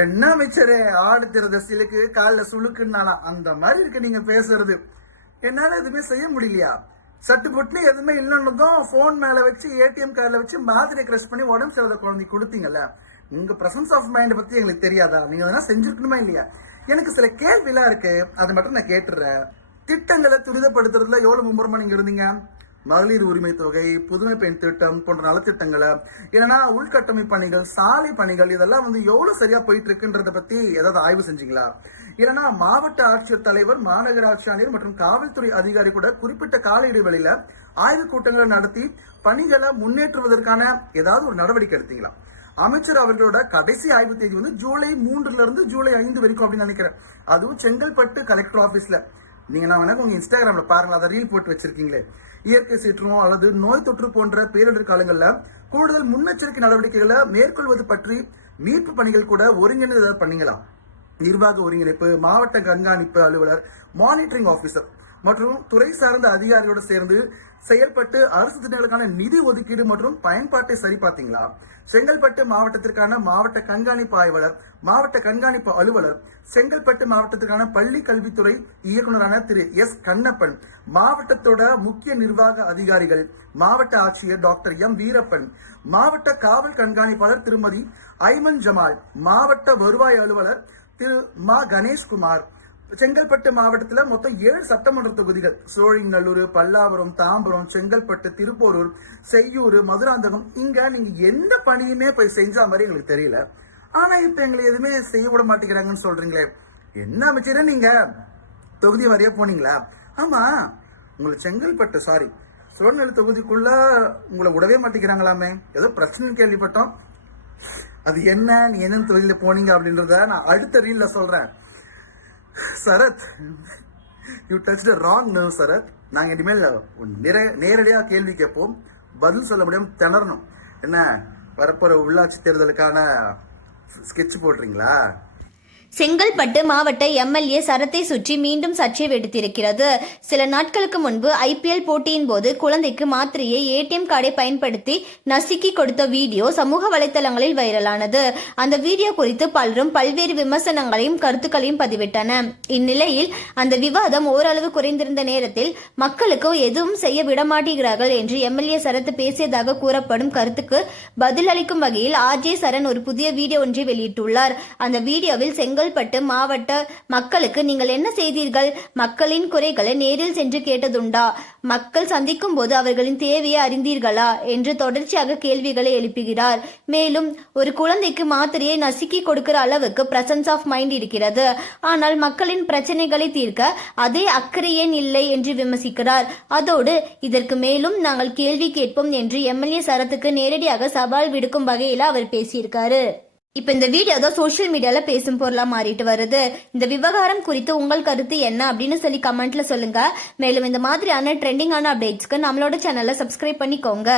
என்ன அமைச்சரே ஆடுத்திருந்த சிலுக்கு காலில் சுழுக்குன்னானா அந்த மாதிரி இருக்கு நீங்க பேசுறது. என்னால எதுவுமே செய்ய முடியலையா? சட்டு புட்டு எதுவுமே இல்லைன்னதும் போன் மேல வச்சு ஏடிஎம் கார்டில் வச்சு மாதிரி கிரஷ் பண்ணி உடம்பு சரியாத குழந்தை கொடுத்தீங்கல்ல. உங்க பிரசன்ஸ் ஆஃப் மைண்ட் பத்தி எங்களுக்கு தெரியாதா? நீங்க அதெல்லாம் செஞ்சிருக்கணுமா இல்லையா? எனக்கு சில கேள்விலாம் இருக்கு, அது மட்டும் நான் கேட்டுறேன். திட்டங்களை துரிதப்படுத்துறதுல எவ்வளவு மும்முரமா நீங்க இருந்தீங்க? மகளிர் உரிமை தொகை, புதுமை பெண் திட்டம் போன்ற நலத்திட்டங்களை, இல்லைன்னா உள்கட்டமைப்பு பணிகள், சாலை பணிகள், இதெல்லாம் எவ்வளவு சரியா போயிட்டு இருக்குன்றத பத்தி ஏதாவது ஆய்வு செஞ்சீங்களா? இல்லைன்னா மாவட்ட ஆட்சியர் தலைவர், மாநகராட்சி ஆணையர் மற்றும் காவல்துறை அதிகாரி கூட குறிப்பிட்ட கால இடைவெளியில ஆய்வு கூட்டங்களை நடத்தி பணிகளை முன்னேற்றுவதற்கான ஏதாவது ஒரு நடவடிக்கை எடுத்தீங்களா? அமைச்சர் அவர்களோட கடைசி ஆய்வு தேதி ஜூலை 3 ஜூலை 5 வரைக்கும் அப்படின்னு நினைக்கிறேன். அதுவும் செங்கல்பட்டு கலெக்டர் ஆபீஸ்ல. நீங்க நான் வேணா உங்க இன்ஸ்டாகிராம்ல பாருங்க, அதை ரீல் போட்டு வச்சிருக்கீங்களே. இயற்கை சீற்றம் அல்லது நோய் தொற்று போன்ற பேரிடர் காலங்கள்ல கூடுதல் முன்னெச்சரிக்கை நடவடிக்கைகளை மேற்கொள்வது பற்றி மீட்பு பணிகள் கூட ஒருங்கிணைந்து பண்ணீங்களா? நிர்வாக ஒருங்கிணைப்பு, மாவட்ட கண்காணிப்பு அலுவலர், மானிட்டரிங் ஆபீசர் மற்றும் துறை சார்ந்த அதிகாரிகளோடு சேர்ந்து செயல்பட்டு அரசு திட்டங்களுக்கான நிதி ஒதுக்கீடு மற்றும் பயன்பாட்டை சரி பார்த்தீங்களா? செங்கல்பட்டு மாவட்டத்திற்கான மாவட்ட கண்காணிப்பு ஆய்வாளர், மாவட்ட கண்காணிப்பு அலுவலர், செங்கல்பட்டு மாவட்டத்திற்கான பள்ளி கல்வித்துறை இயக்குநரான திரு எஸ் கண்ணப்பன், மாவட்டத்தோட முக்கிய நிர்வாக அதிகாரிகள், மாவட்ட ஆட்சியர் டாக்டர் எம் வீரப்பன், மாவட்ட காவல் கண்காணிப்பாளர் திருமதி ஐமன் ஜமால், மாவட்ட வருவாய் அலுவலர் திரு மா கணேஷ்குமார். செங்கல்பட்டு மாவட்டத்தில் மொத்தம் 7 சட்டமன்ற தொகுதிகள், சோழிங்கநல்லூர், பல்லாவரம், தாம்பரம், செங்கல்பட்டு, திருப்போரூர், செய்யூர், மதுராந்தகம். இங்க நீங்க எந்த பணியுமே போய் செஞ்ச மாதிரி எங்களுக்கு தெரியல. ஆனா இப்ப எங்களை எதுவுமே செய்ய விட மாட்டேங்கிறாங்கன்னு சொல்றீங்களே, என்ன அமைச்சரே நீங்க தொகுதி வரைய போனீங்களா? ஆமா, உங்களை செங்கல்பட்டு சோழநெல்லூர் தொகுதிக்குள்ள உங்களை விடவே மாட்டேங்கிறாங்களாமே, ஏதோ பிரச்சனை கேள்விப்பட்டோம். அது என்ன, நீ என்ன தொகுதியில போனீங்க அப்படின்றத நான் அடுத்த ரீல்ல சொல்றேன். Sarath, you touch the wrong nerve Sarath. நாங்க இனிமேல் நேரடியா கேள்வி கேட்போம், பதில் சொல்ல முடியாம திணறணும். என்ன வரப்போற உள்ளாட்சி தேர்தலுக்கான ஸ்கெட்ச் போடுறீங்களா? செங்கல்பட்டு மாவட்ட எம்எல்ஏ சரத்தை சுற்றி மீண்டும் சர்ச்சை வெடித்திருக்கிறது. சில நாட்களுக்கு முன்பு ஐபிஎல் போட்டியின் போது குழந்தைக்கு மாத்திரையை ஏடிஎம் கார்டை பயன்படுத்தி நசுக்கி கொடுத்த வீடியோ சமூக வலைதளங்களில் வைரலானது. அந்த வீடியோ குறித்து பலரும் பல்வேறு விமர்சனங்களையும் கருத்துக்களையும் பதிவிட்டன. இந்நிலையில் அந்த விவாதம் ஓரளவு குறைந்திருந்த நேரத்தில் மக்களுக்கு எதுவும் செய்ய விடமாட்டீர்கள் என்று எம்எல்ஏ சரத் பேசியதாக கூறப்படும் கருத்துக்கு பதிலளிக்கும் வகையில் ஆர்ஜே சரண் ஒரு புதிய வீடியோ ஒன்றை வெளியிட்டுள்ளார். அந்த வீடியோவில் செங்கல்பட்டு மாவட்ட மக்களுக்கு நீங்கள் என்ன செய்தீர்கள்? மக்களின் குறைகளை நேரில் சென்று கேட்டதுண்டா? மக்கள் சந்திக்கும் போது அவர்களின் தேவையை அறிந்தீர்களா என்று தொடர்ச்சியாக கேள்விகளை எழுப்புகிறார். மேலும் ஒரு குழந்தைக்கு மாத்திரையை நசுக்கி கொடுக்கிற அளவுக்கு பிரசன்ஸ் ஆஃப் மைண்ட் இருக்கிறது, ஆனால் மக்களின் பிரச்சனைகளை தீர்க்க அதே அக்கறை ஏன் இல்லை என்று விமர்சிக்கிறார். அதோடு இதற்கு மேலும் நாங்கள் கேள்வி கேட்போம் என்று எம்எல்ஏ சரத்துக்கு நேரடியாக சவால் விடுக்கும் வகையில் அவர் பேசியிருக்காரு. இப்ப இந்த வீடியோ தான் சோசியல் மீடியால பேசும் பொருளா மாறிட்டு வருது. இந்த விவகாரம் குறித்து உங்கள் கருத்து என்ன அப்படின்னு சொல்லி கமெண்ட்ல சொல்லுங்க. மேலும் இந்த மாதிரியான ட்ரெண்டிங்கான அப்டேட்ஸ்க்கு நம்மளோட சேனலை சப்ஸ்கிரைப் பண்ணிக்கோங்க.